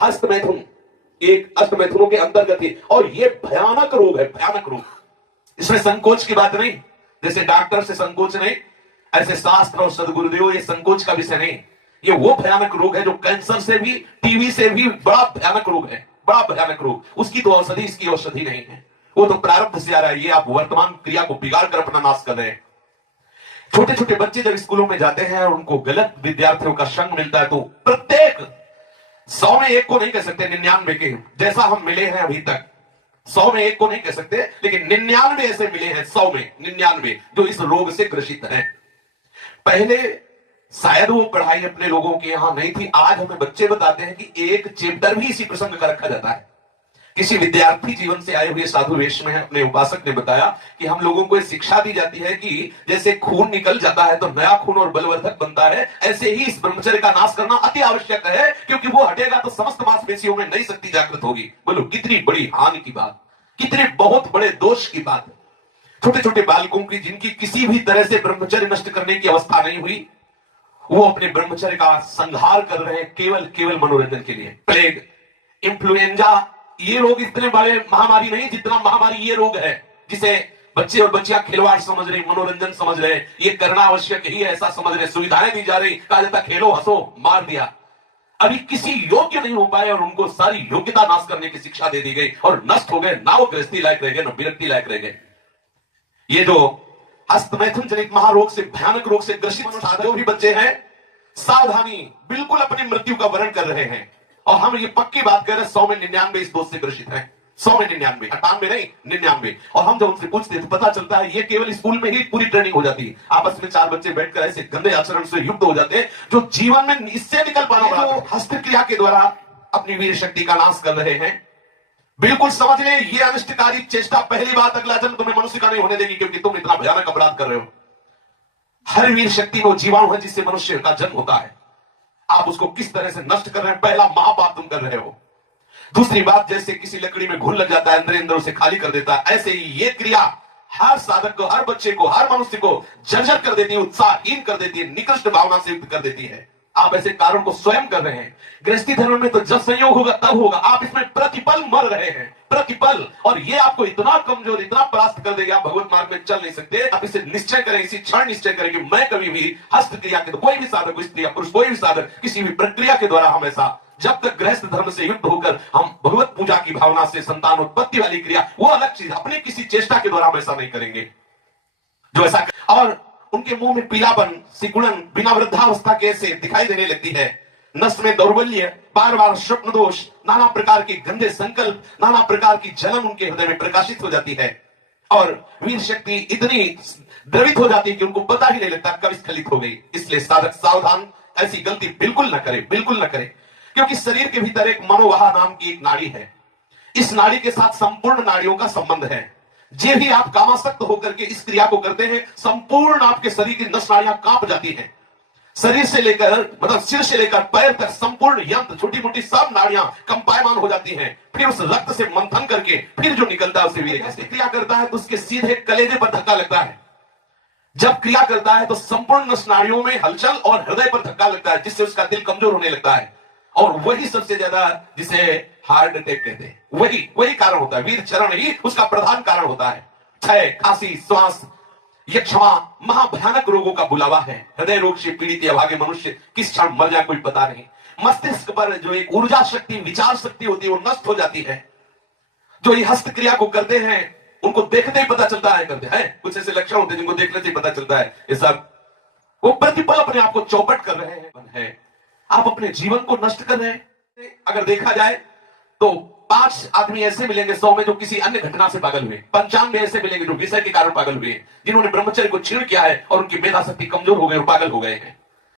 हस्तमैथुन एक अष्टमैथुनों के अंतर्गत है और ये भयानक रोग है, भयानक रोग। इसमें संकोच की बात नहीं, जैसे डॉक्टर से संकोच नहीं, ऐसे शास्त्र और सदगुरुदेव ये संकोच का विषय नहीं। ये वो भयानक रोग है जो कैंसर से भी, टीबी से भी बड़ा भयानक रोग है, बड़ा भयानक रोग। उसकी तो औषधि, इसकी औषधि नहीं है। वो तो प्रारब्ध से आ रहा है। ये आप वर्तमान क्रिया को बिगाड़ कर अपना नाश कर रहे हैं। छोटे छोटे बच्चे जब स्कूलों में जाते हैं और उनको गलत विद्यार्थियों का संग मिलता है तो प्रत्येक 100 में 1 को नहीं कह सकते, 99 के जैसा हम मिले हैं अभी तक, 100 में 1 को नहीं कह सकते, लेकिन 99 ऐसे मिले हैं, 100 में 99 जो इस रोग से ग्रसित हैं। पहले शायद वो पढ़ाई अपने लोगों के यहां नहीं थी। आज हमें बच्चे बताते हैं कि एक चैप्टर भी इसी प्रसंग का रखा जाता है। किसी विद्यार्थी जीवन से आए हुए साधु वेश में अपने उपासक ने बताया कि हम लोगों को शिक्षा दी जाती है कि जैसे खून निकल जाता है तो नया खून और बलवर्धक बनता है, ऐसे ही इस ब्रह्मचर्य का नाश करना अति आवश्यक है, क्योंकि वो हटेगा तो समस्त मांसपेशियों में नई शक्ति जागृत होगी। बोलो कितनी बड़ी हानि की बात, कितने बहुत बड़े दोष की बात। छोटे छोटे बालकों की जिनकी किसी भी तरह से ब्रह्मचर्य नष्ट करने की अवस्था नहीं हुई, वो अपने ब्रह्मचर्य का संहार कर रहे हैं केवल केवल मनोरंजन के लिए। प्लेग, इन्फ्लुएंजा, ये रोग इतने बड़े महामारी नहीं जितना महामारी ये रोग है, जिसे बच्चे और बच्चियां खिलवाड़ समझ रहे, मनोरंजन समझ रहे, ये करना आवश्यक ही है ऐसा समझ रहे, सुविधाएं दी जा रही, कहा जाता खेलो हंसो मार दिया। अभी किसी योग्य नहीं हो पाए और उनको सारी योग्यता नाश करने की शिक्षा दे दी गई और नष्ट हो गए। ना वो गृहस्थी लायक रह गए, ना विरक्ति लायक रह गए। ये जो हस्तमैथुन जनित महारोग से, भयानक रोग से ग्रसित जो भी बच्चे हैं, सावधानी, बिल्कुल अपनी मृत्यु का वरण कर रहे हैं। और हम ये पक्की बात कर रहे हैं 100 में 99 इस दोष से ग्रसित हैं। 100 में 99, 98 नहीं, 99। और हम जब उनसे पूछते हैं तो पता चलता है ये केवल स्कूल में ही पूरी ट्रेनिंग हो जाती है। आपस में 4 बच्चे बैठकर ऐसे गंदे आचरण से युक्त हो जाते हैं जो जीवन में इससे निकल पाना, जो हस्त क्रिया के द्वारा अपनी वीर शक्ति का नाश कर रहे हैं। बिल्कुल समझ लें, ये अनिष्टकारी चेष्टा पहली बात अगला जन्म तुम्हें मनुष्य का नहीं होने देगी, क्योंकि तुम इतना भयानक अपराध कर रहे हो। हर वीर शक्ति वो जीवाणु है जिससे मनुष्य का जन्म होता है। आप उसको किस तरह से नष्ट कर रहे हैं, पहला महापाप तुम कर रहे हो। दूसरी बात, जैसे किसी लकड़ी में घुन लग जाता है, अंदर अंदर उसे खाली कर देता है, ऐसे ही ये क्रिया हर साधक को, हर बच्चे को, हर मनुष्य को जर्जर कर देती है, उत्साहहीन कर देती है, निकृष्ट भावना से युक्त कर देती है। आप ऐसे कारण को स्वयं कर रहे हैं। गृहस्थी धर्म में तो जब संयोग होगा तब होगा, आप इसमें प्रतिपल मर रहे हैं, प्रतिपल। और ये आपको इतना कमजोर, इतना परास्त कर देगा, आप भगवत मार्ग में चल नहीं सकते। आप इसे निश्चय करें, इसी क्षण निश्चय करें कि मैं कभी भी हस्त क्रिया के, कोई भी साधक, स्त्री या पुरुष, कोई भी साधक, किसी भी प्रक्रिया के द्वारा हम ऐसा, जब तक गृहस्थ धर्म से युक्त होकर हम भगवत पूजा की भावना से संतान उत्पत्ति वाली क्रिया, वो अलग चीज, अपने किसी चेष्टा के द्वारा हम ऐसा नहीं करेंगे जो ऐसा। और उनके मुंह में पीलापन, सिकुड़न बिना वृद्धावस्था के से दिखाई देने लगती है। नस में दौर्बल्य, बार बार स्वप्न दोष, नाना प्रकार के गंदे संकल्प, नाना प्रकार की जलन उनके हृदय में प्रकाशित हो जाती है। और वीर शक्ति इतनी द्रवित हो जाती है कि उनको पता ही नहीं लगता कब स्खलित हो गई। इसलिए साधक सावधान, ऐसी गलती बिल्कुल न करे, बिल्कुल न करे। क्योंकि शरीर के भीतर एक मनोवाह नाम की एक नाड़ी है। इस नाड़ी के साथ संपूर्ण नाड़ियों का संबंध है। जे भी आप कामासक्त होकर के इस क्रिया को करते हैं, संपूर्ण आपके शरीर की नस नाड़ियां कांप जाती हैं। शरीर से लेकर, मतलब सिर से लेकर पैर तक संपूर्ण यंत्र, छोटी मोटी सब नाड़ियां कंपायमान हो जाती हैं। फिर उस रक्त से मंथन करके फिर जो निकलता है उसे वीर कैसे क्रिया करता है तो उसके सीधे कलेजे पर धक्का लगता है। जब क्रिया करता है तो संपूर्ण नस नाड़ियों में हलचल और हृदय पर धक्का लगता है, जिससे उसका दिल कमजोर होने लगता है। और वही सबसे ज्यादा जिसे हार्ट अटैक कहते हैं, वही कारण होता है। वीर चरण ही उसका प्रधान कारण होता है। क्षय, खांसी, श्वास, यक्षमा महाभयानक रोगों का बुलावा है। हृदय रोग से पीड़ित या भागे मनुष्य किस क्षण मर जाए कोई पता नहीं। मस्तिष्क पर जो एक ऊर्जा शक्ति, विचार शक्ति होती है, वो नष्ट हो जाती है। जो ये हस्त क्रिया को करते हैं उनको देखते ही पता चलता है, करते हैं कुछ ऐसे लक्षण होते हैं जिनको देखने से ही पता चलता है ये सब वो प्रतिपल अपने आप को चौपट कर रहे हैं। आप अपने जीवन को नष्ट कर रहे हैं। अगर देखा जाए तो 5 आदमी ऐसे मिलेंगे 100 में जो किसी अन्य घटना से पागल हुए, 95 ऐसे मिलेंगे जो विषय के कारण पागल हुए, जिन्होंने ब्रह्मचर्य को छीण किया है और उनकी मेधा शक्ति कमजोर हो गई और पागल हो गए हैं।